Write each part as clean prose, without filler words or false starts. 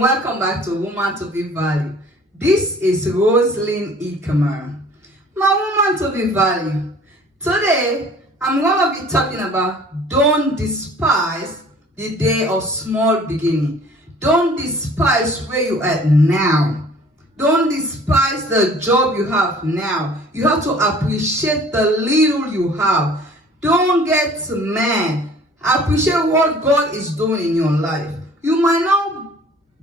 and welcome back to Woman to be Valued. This is Roslyn Ikamara, my Woman to be Valued. Today, I'm going to be talking about don't despise the day of small beginning. Don't despise where you are now. Don't despise the job you have now. You have to appreciate the little you have. Don't get mad. Appreciate what God is doing in your life. You might not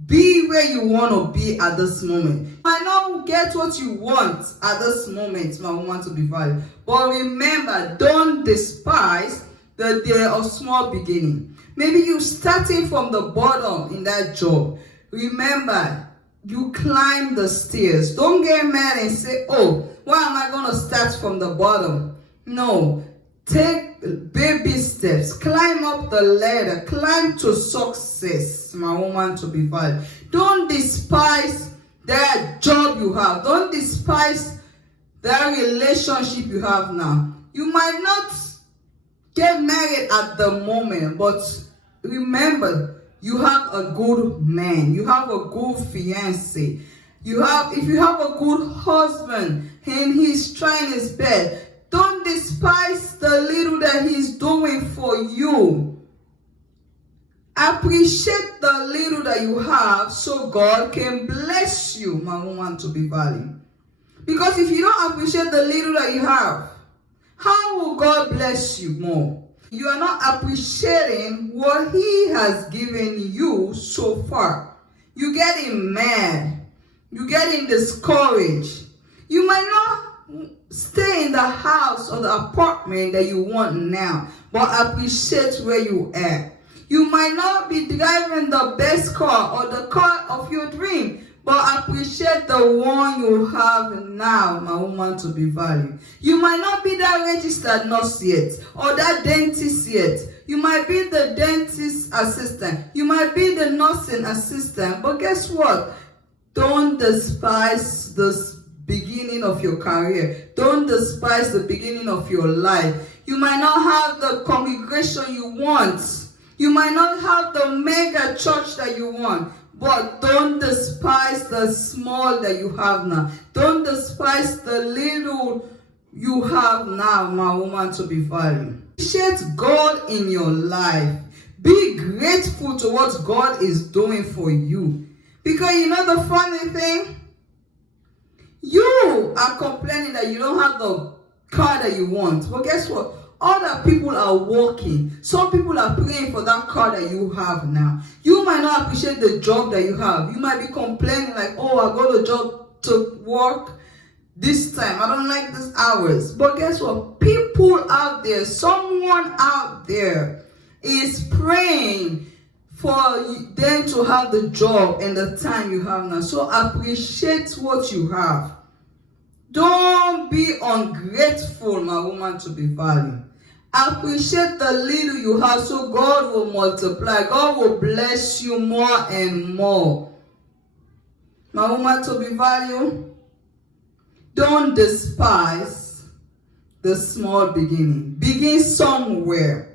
be where you want to be at this moment. You might not get what you want at this moment, my woman to be valued. But remember, don't despise the day of small beginning. Maybe you're starting from the bottom in that job. Remember, you climb the stairs. Don't get mad and say, oh, why am I going to start from the bottom? No. Take baby steps. Climb up the ladder. Climb to success, my woman to be valued. Don't despise that job you have. Don't despise that relationship you have now. You might not get married at the moment, but remember, you have a good man. You have a good fiancé. If you have a good husband and he's trying his best, don't despise the little that he's doing for you. Appreciate the little that you have so God can bless you, my woman to be valued. Because if you don't appreciate the little that you have, how will God bless you more? You are not appreciating what He has given you so far. You're getting mad. You're getting discouraged. You might not stay in the house or the apartment that you want now, but appreciate where you are. You might not be driving the best car or the car of your dream, but appreciate the one you have now, my woman to be valued. You might not be that registered nurse yet or that dentist yet. You might be the dentist assistant. You might be the nursing assistant. But guess what? Don't despise this beginning of your career. Don't despise the beginning of your life. You might not have the congregation you want. You might not have the mega church that you want. But don't despise the small that you have now. Don't despise the little you have now, my woman to be valued. Appreciate God in your life. Be grateful to what God is doing for you. Because you know the funny thing? You are complaining that you don't have the car that you want. But guess what? Other people are working. Some people are praying for that car that you have now. You might not appreciate the job that you have. You might be complaining like, oh, I got a job to work this time. I don't like these hours. But guess what? People out there, someone out there is praying for them to have the job and the time you have now. So appreciate what you have. Don't be ungrateful, my woman to be valued. Appreciate the little you have so God will multiply. God will bless you more and more. My woman to be valued. Don't despise the small beginning. Begin somewhere.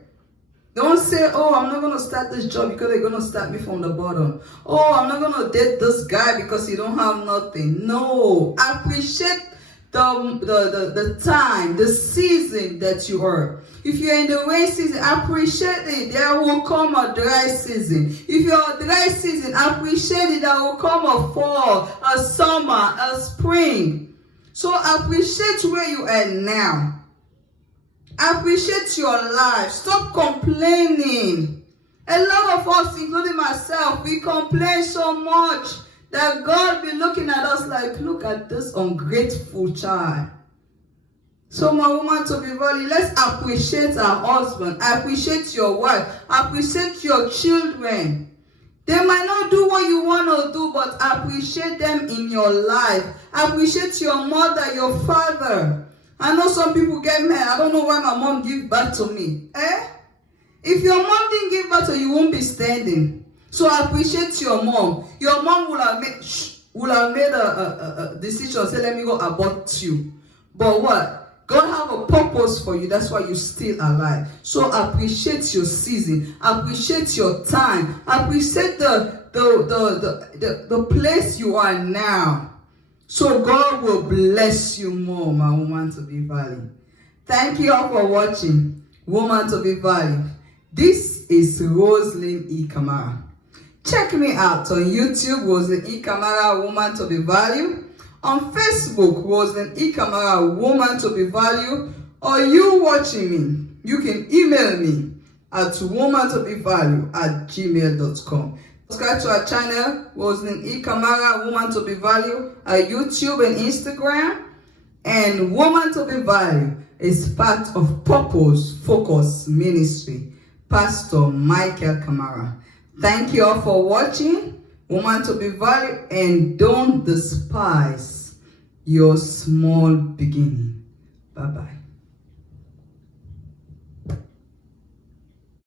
Don't say, oh, I'm not going to start this job because they're going to start me from the bottom. Oh, I'm not going to date this guy because he don't have nothing. No. Appreciate the time, the season that you are. If you're in the rain season, appreciate it. There will come a dry season. If you're a dry season, appreciate it. There will come a fall, a summer, a spring. So appreciate where you are now. Appreciate your life. Stop complaining. A lot of us, including myself, we complain so much that God be looking at us like, look at this ungrateful child. So my woman to be valued, let's appreciate our husband. Appreciate your wife. Appreciate your children. They might not do what you want to do, but appreciate them in your life. Appreciate your mother, your father. I know some people get mad. I don't know why my mom gave birth to me. If your mom didn't give birth to you, you won't be standing. So appreciate your mom. Your mom will have made a decision, say, let me go abort you. But what? God have a purpose for you. That's why you're still alive. So appreciate your season. Appreciate your time. Appreciate the the place you are now. So God will bless you more, my woman to be valued. Thank you all for watching Woman to be Valued. This is Roselyn E. Kamara. Check me out on YouTube, Roselyn E. Kamara, Woman to be Valued. On Facebook, Roselyn E. Kamara, Woman to be Valued. Or you watching me, you can email me at womantobevalued@gmail.com. Subscribe to our channel, Roselyn E. Kamara, Woman to be Valued, at YouTube and Instagram. And Woman to be Valued is part of Purpose Focus Ministry, Pastor Michael Kamara. Thank you all for watching Woman to be Valued, and don't despise your small beginning. Bye-bye.